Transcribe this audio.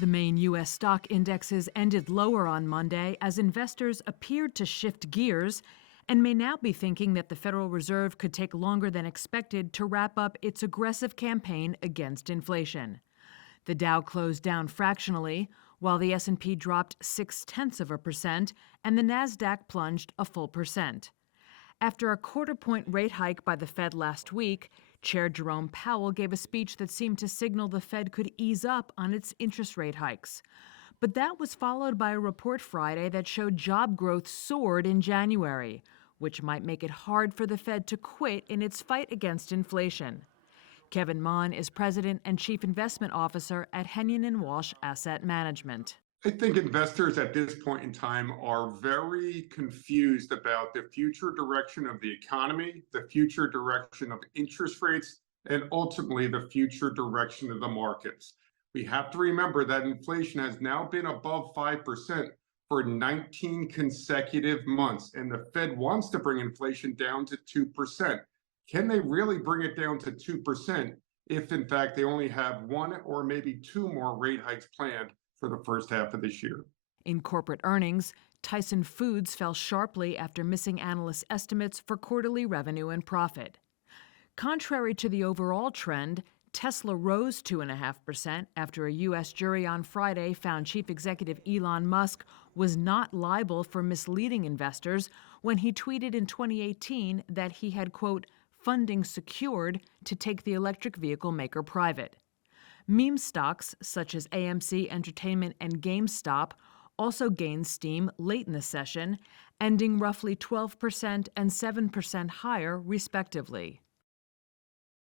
The main U.S. stock indexes ended lower on Monday as investors appeared to shift gears and may now be thinking that the Federal Reserve could take longer than expected to wrap up its aggressive campaign against inflation. The Dow closed down fractionally, while the S&P dropped 0.6% and the Nasdaq plunged a full percent. After a quarter-point rate hike by the Fed last week, Chair Jerome Powell gave a speech that seemed to signal the Fed could ease up on its interest rate hikes. But that was followed by a report Friday that showed job growth soared in January, which might make it hard for the Fed to quit in its fight against inflation. Kevin Mon is president and chief investment officer at Hennion & Walsh Asset Management. I think investors at this point in time are very confused about the future direction of the economy, the future direction of interest rates, and ultimately the future direction of the markets. We have to remember that inflation has now been above 5% for 19 consecutive months, and the Fed wants to bring inflation down to 2%. Can they really bring it down to 2% if, in fact, they only have one or maybe two more rate hikes planned for the first half of this year? In corporate earnings, Tyson Foods fell sharply after missing analyst estimates for quarterly revenue and profit. Contrary to the overall trend, Tesla rose 2.5% after a U.S. jury on Friday found Chief Executive Elon Musk was not liable for misleading investors when he tweeted in 2018 that he had, quote, funding secured to take the electric vehicle maker private. Meme stocks such as AMC Entertainment and GameStop also gained steam late in the session, ending roughly 12% and 7% higher, respectively.